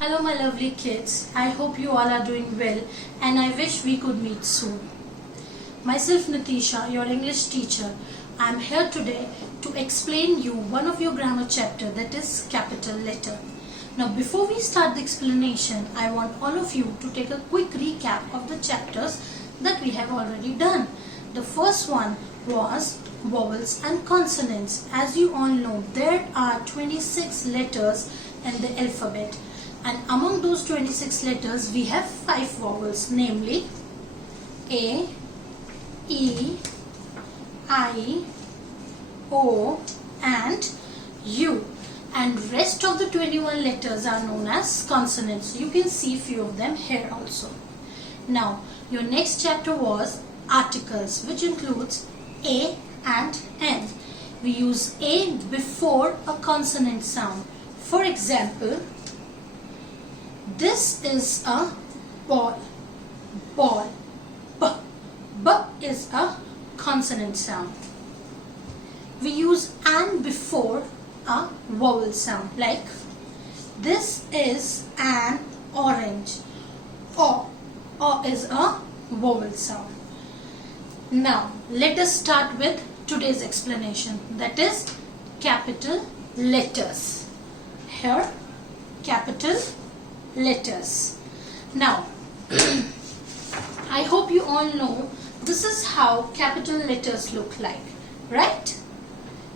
Hello my lovely kids, I hope you all are doing well and I wish we could meet soon. Myself Natisha, your English teacher, I am here today to explain you one of your grammar chapter, that is capital letter. Now before we start the explanation, I want all of you to take a quick recap of the chapters that we have already done. The first one was vowels and consonants. As you all know, there are 26 letters in the alphabet. And among those 26 letters, we have 5 vowels, namely A, E, I, O and U. And rest of the 21 letters are known as consonants. You can see few of them here also. Now, your next chapter was articles, which includes A and N. We use A before a consonant sound. For example, this is a ball. Ball. B. B is a consonant sound. We use an before a vowel sound. Like this is an orange. O. O is a vowel sound. Now let us start with today's explanation. That is capital letters. Here capital letters. Now I hope you all know this is how capital letters look like, right?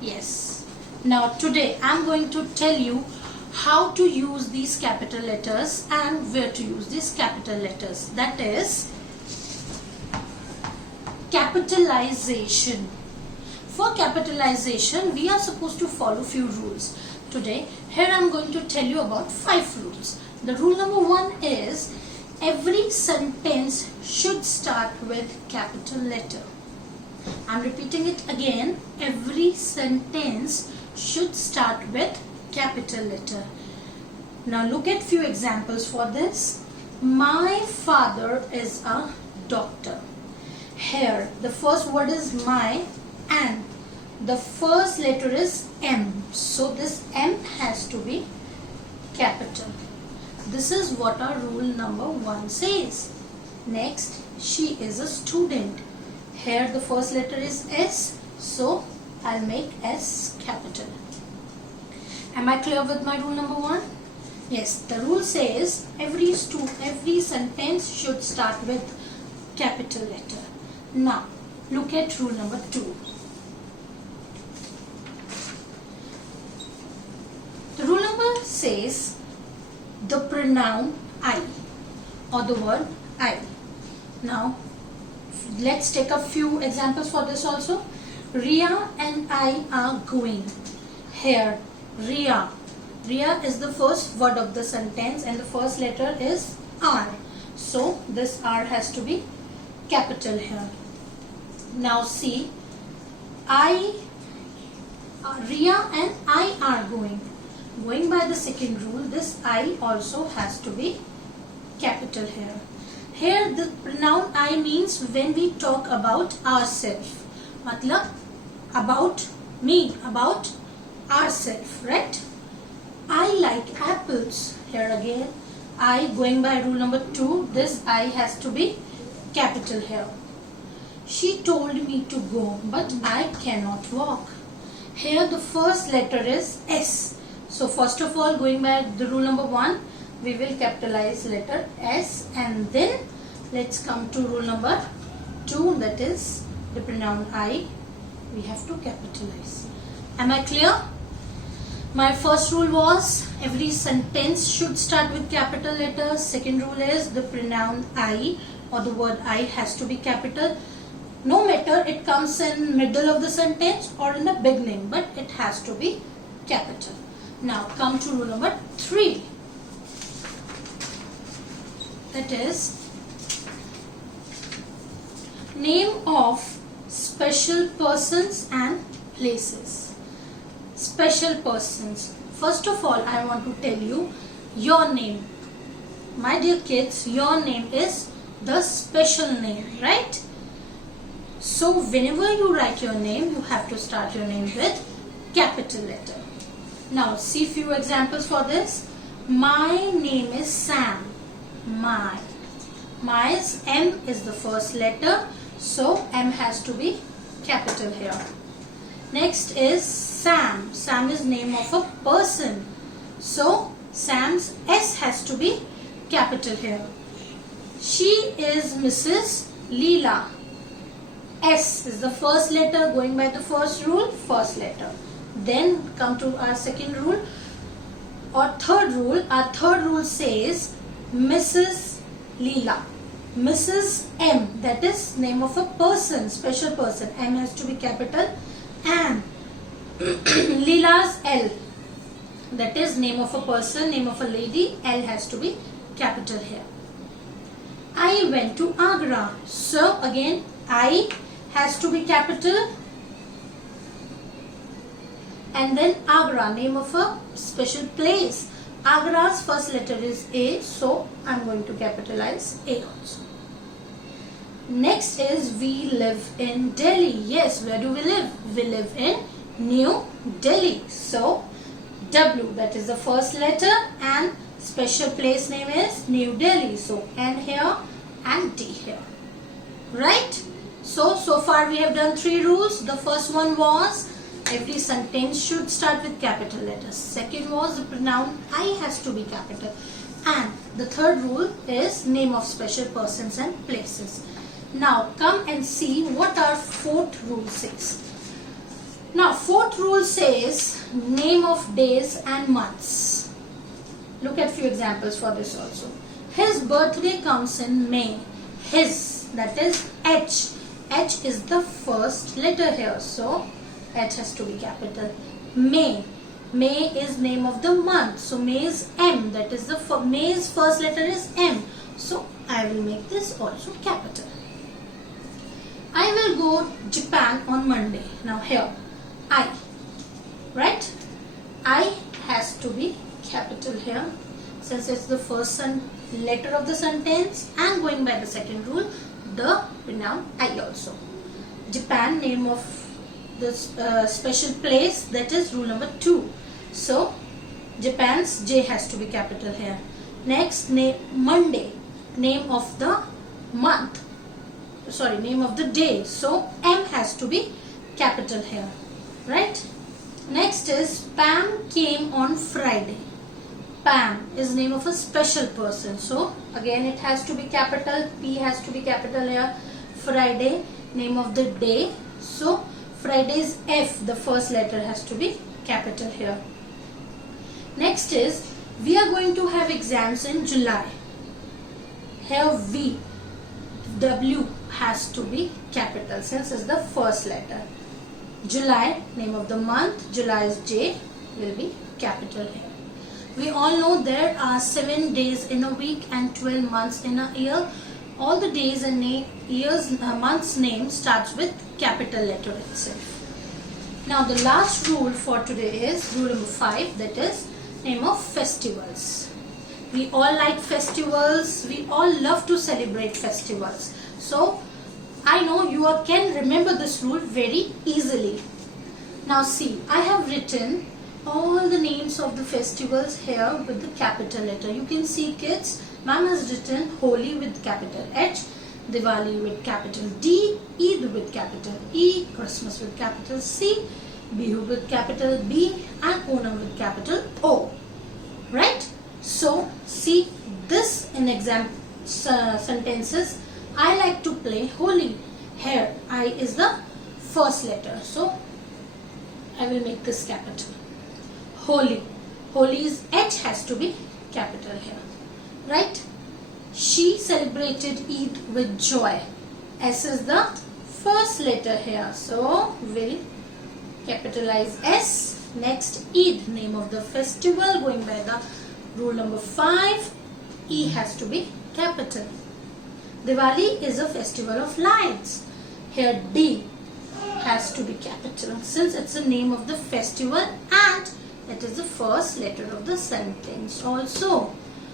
Yes. Now today I am going to tell you how to use these capital letters and where to use these capital letters. That is capitalization. For capitalization, we are supposed to follow few rules. Today, here I am going to tell you about 5 rules. The rule number 1 is every sentence should start with capital letter. I am repeating it again. Every sentence should start with capital letter. Now look at few examples for this. My father is a doctor. Here the first word is my and the first letter is M. So this M has to be capital. This is what our rule number 1 says. Next, she is a student. Here the first letter is S. So I'll make S capital. Am I clear with my rule number 1? Yes, the rule says every sentence should start with capital letter. Now look at rule number 2. The rule number says the pronoun I or the word I. Now let's take a few examples for this also. Ria and I are going. Here Ria. Ria is the first word of the sentence and the first letter is R. So this R has to be capital here. Now see, Ria and I are going. Going by the second rule, this I also has to be capital here. Here the pronoun I means when we talk about ourselves. Matlab about me, about ourselves, right? I like apples. Here again, I, going by rule number 2, this I has to be capital here. She told me to go, but I cannot walk. Here the first letter is S. So first of all, going by the rule number 1, we will capitalize letter S and then let's come to rule number 2, that is the pronoun I. We have to capitalize. Am I clear? My first rule was every sentence should start with capital letters. Second rule is the pronoun I or the word I has to be capital. No matter it comes in middle of the sentence or in the beginning, but it has to be capital. Now come to rule number 3. That is name of special persons and places. Special persons. First of all, I want to tell you your name. My dear kids, your name is the special name, right? So whenever you write your name, you have to start your name with capital letter. Now see few examples for this. My name is Sam. My is M is the first letter, so M has to be capital here. Next is Sam. Sam is name of a person, so Sam's S has to be capital here. She is Mrs. Leela. S is the first letter, going by the first rule, first letter. Then come to our second rule or third rule. Our third rule says Mrs. Leela. Mrs. M, that is name of a person, special person. M has to be capital. And Leela's L, that is name of a person, name of a lady. L has to be capital here. I went to Agra. So again I has to be capital. And then Agra, name of a special place. Agra's first letter is A, so I'm going to capitalize A also. Next is we live in Delhi. Yes, where do we live? We live in New Delhi. So W, that is the first letter, and special place name is New Delhi. So N here and D here. Right? So far we have done 3 rules. The first one was every sentence should start with capital letters. Second was the pronoun I has to be capital. And the third rule is name of special persons and places. Now come and see what our fourth rule says. Now fourth rule says name of days and months. Look at few examples for this also. His birthday comes in May. His, that is H. H is the first letter here, so H has to be capital. May. May is name of the month, so May is M. That is the May's first letter is M. So I will make this also capital. I will go Japan on Monday. Now here I, right? I has to be capital here since it's the first letter of the sentence, and going by the second rule, the pronoun I also. Japan, name of the special place, that is rule number 2. So Japan's J has to be capital here. Next, Monday, name of the month, sorry, name of the day, so M has to be capital here, right? Next is Pam came on Friday. Pam is name of a special person, so again it has to be capital. P has to be capital here. Friday, name of the day, so Friday's F, the first letter, has to be capital here. Next is we are going to have exams in July. Here V, W has to be capital since it's the first letter. July, name of the month, July's J will be capital here. We all know there are 7 days in a week and 12 months in a year. All the days and month's name starts with capital letter itself. Now the last rule for today is rule number 5, that is name of festivals. We all like festivals. We all love to celebrate festivals. So I know you all can remember this rule very easily. Now see, I have written all the names of the festivals here with the capital letter. You can see, kids, ma'am has written Holi with capital H, Diwali with capital D, Eid with capital E, Christmas with capital C, Bihu with capital B, and Onam with capital O. Right? So see this in exam sentences. I like to play Holi. Here I is the first letter, so I will make this capital. Holi. Holi's H has to be capital here. Right? She celebrated Eid with joy. S is the first letter here, so we'll capitalize S. Next, Eid, name of the festival, going by the rule number 5. E has to be capital. Diwali is a festival of lights. Here D has to be capital since it's the name of the festival and it is the first letter of the sentence also.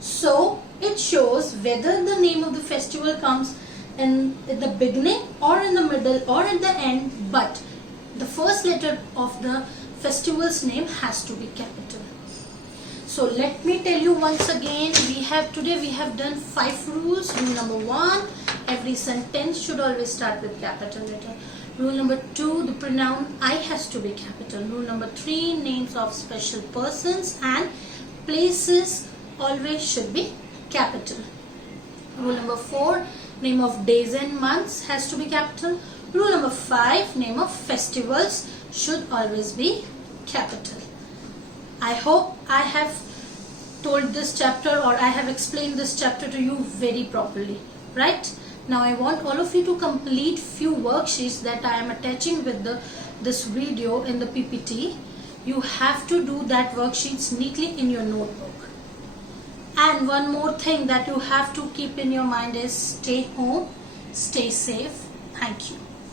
So it shows whether the name of the festival comes in the beginning or in the middle or at the end, but the first letter of the festival's name has to be capital. So let me tell you once again, today we have done 5 rules. Rule number 1, every sentence should always start with capital letter. Rule number 2, the pronoun I has to be capital. Rule number 3, names of special persons and places always should be capital. Rule number 4, name of days and months has to be capital. Rule number 5, name of festivals should always be capital. I hope I have told this chapter, or I have explained this chapter to you very properly, right? Now I want all of you to complete few worksheets that I am attaching with this video in the PPT. You have to do that worksheets neatly in your notebook. And one more thing that you have to keep in your mind is stay home, stay safe. Thank you.